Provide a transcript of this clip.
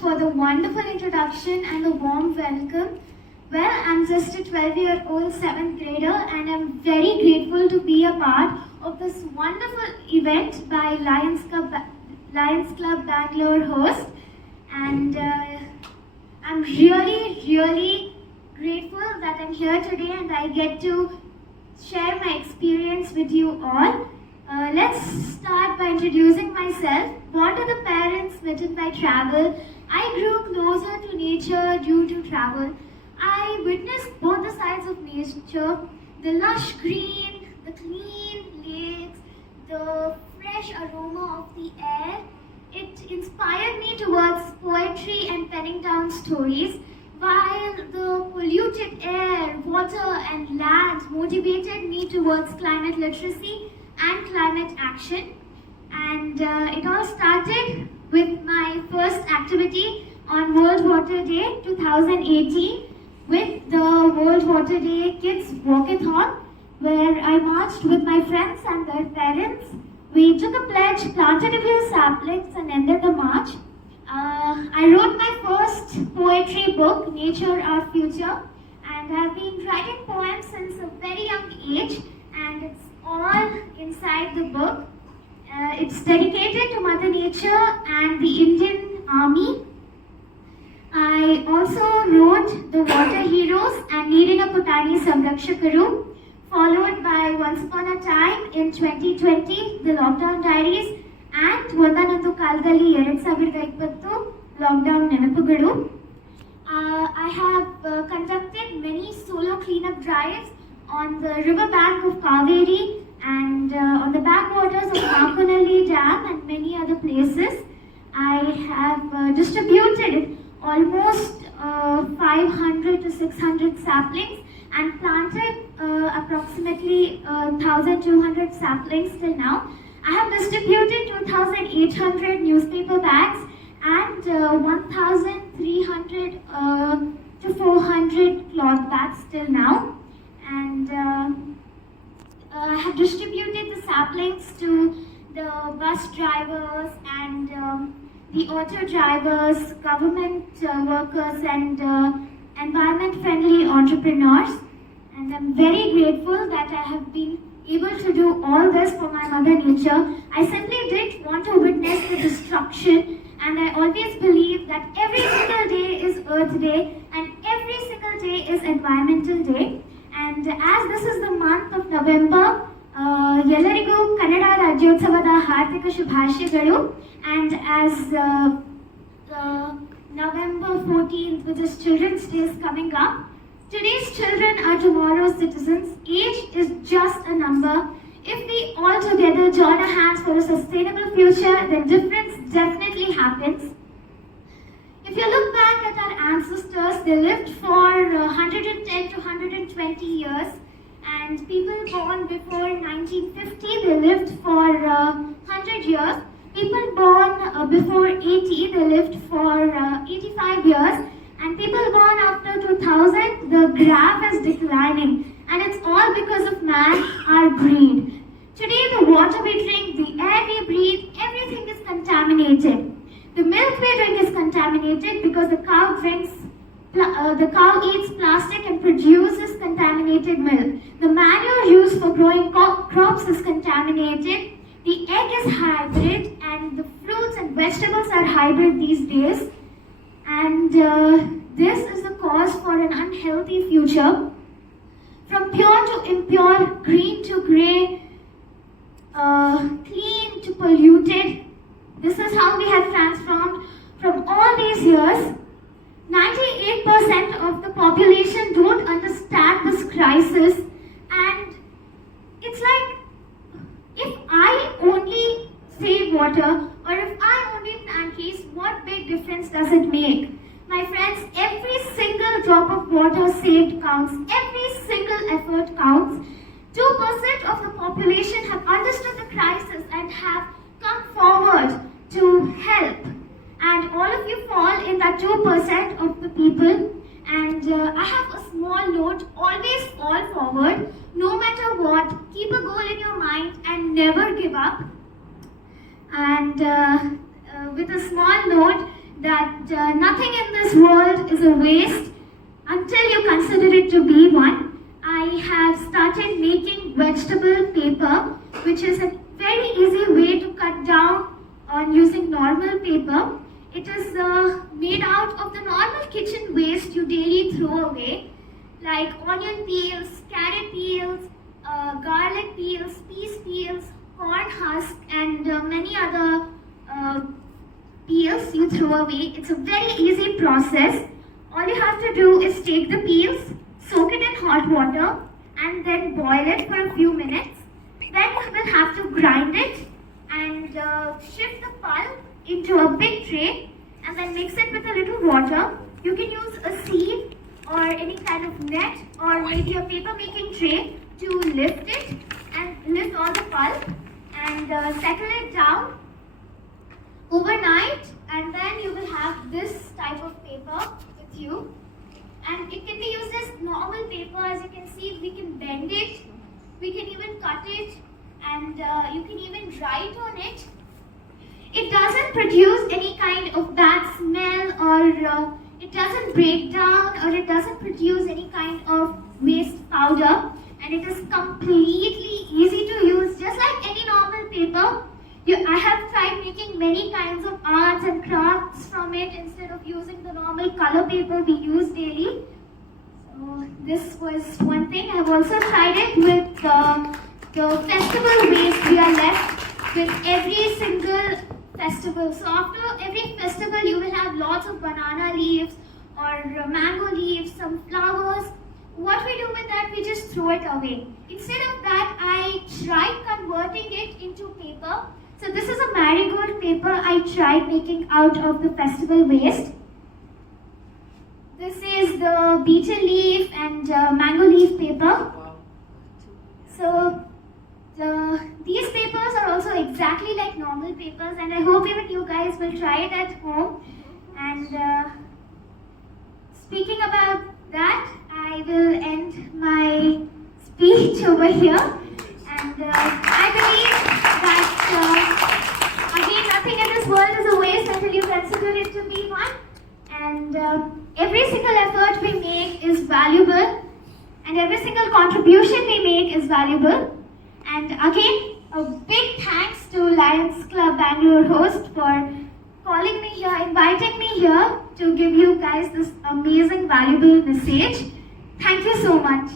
for the wonderful introduction and the warm welcome. Well, I'm just a 12-year-old 7th grader and I'm very grateful to be a part of this wonderful event by Lions Club Bangalore host. And I'm really grateful that I'm here today and I get to share my experience with you all. Let's start by introducing myself. Born to the parents, smitten by travel, I grew closer to nature due to travel. I witnessed both the sides of nature, the lush green, the clean lakes, the fresh aroma of the air. It inspired me towards poetry and penning down stories, while the polluted air, water and land motivated me towards climate literacy and climate action. And it all started with my first activity on World Water Day 2018 with the World Water Day Kids Walkathon, where I marched with my friends and their parents. We took a pledge, planted a few saplings and ended the march. I wrote my first poetry book, Nature Our Future, and I've been writing poems since a very young age, and it's all inside the book. It's dedicated to Mother Nature and the Indian Army. I also wrote The Water Heroes and Neerina Putani Samrakshakaru, followed by Once Upon a Time in 2020, The Lockdown Diaries, and Ondanondu Kalgali 2020 Lockdown Nenapugadu. I have conducted many solo cleanup drives on the river bank of Kaveri and on the backwaters of Makonalli Dam and many other places. I have distributed almost 500 to 600 saplings and planted approximately 1,200 saplings till now. I have distributed 2,800 newspaper bags and 1,300 to 400 cloth bags till now. And I have distributed the saplings to the bus drivers and the auto drivers, government workers and environment-friendly entrepreneurs. And I'm very grateful that I have been able to do all this for my Mother Nature. I simply didn't want to witness the destruction, and I always believe that every single day is Earth Day and every single day is Environmental Day. And as this is the month of November, ಎಲ್ಲರಿಗೂ ಕನ್ನಡ ರಾಜ್ಯೋತ್ಸವದ ಹಾರ್ದಿಕ ಶುಭಾಶಯಗಳು. And as November 14th, which is Children's Day, is coming up, today's children are tomorrow's citizens. Age is just a number. If we all together join our hands for a sustainable future, then difference definitely happens. If you look back at our ancestors, they lived for 110 to 120 years, and people born before 1950, they lived for 100 years. People born before 80, they lived for 85 years. And people born after 2000, the graph is declining. And it's all because of man, our greed. Today, the water we drink, the air we breathe, everything is contaminated. The milk we drink is contaminated because the cow eats plastic and produces contaminated milk. The manure used for growing crops is contaminated. The egg is hybrid, and the fruits and vegetables are hybrid these days. And this is the cause for an unhealthy future. From pure to impure, green to grey, clean to polluted, this is how we have transformed from all these years. 98% of the population don't understand this crisis, and it's like, if I only save water, or if I only plant trees, what big difference does it make? My friends, every single drop of water saved counts. Every single effort counts. 2% of the population have understood the crisis and have come forward to help. And all of you fall in that 2% of the people. And I have a small note, always fall forward, no matter what. Keep a goal in your mind and never give up. And with a small note, that nothing in this world is a waste until you consider it to be one. I have started making vegetable paper, which is a very easy way to cut down on using normal paper. It is made out of the normal kitchen waste you daily throw away, like onion peels, carrot peels, garlic peels, peas peels, corn husk, and many other peels you throw away. It's a very easy process. All you have to do is take the peels, soak it in hot water, and then boil it for a few minutes. Then you will have to grind it and shift the pulp into a big tray and then mix it with a little water. You can use a sieve or any kind of net or maybe a paper making tray to lift it and lift all the pulp and settle it down overnight, and then you will have this type of paper with you. And it can be used as normal paper. As you can see, we can bend it, we can even cut it, and you can even write on it. It doesn't produce any kind of bad smell, or it doesn't break down, or it doesn't produce any kind of waste powder, and it is completely easy to use, just like any normal paper. I have tried making many kinds of arts and crafts from it instead of using the normal color paper we use daily. So this was one thing. I have also tried it with the festival waste we are left with every single festival. So after every festival you will have lots of banana leaves or mango leaves, some flowers. What we do with that, we just throw it away. Instead of that, I tried converting it into paper. So this is a marigold paper I tried making out of the festival waste. This is the beetle leaf and mango leaf paper. So these papers are also exactly like normal papers, and I hope even you guys will try it at home. And speaking about that, I will end my speech over here. And I believe that, again, nothing in this world is a waste until you consider it to be one. And every single effort we make is valuable, and every single contribution we make is valuable. And again, a big thanks to Lions Club Bangalore host for calling me here, inviting me here to give you guys this amazing, valuable message. Thank you so much.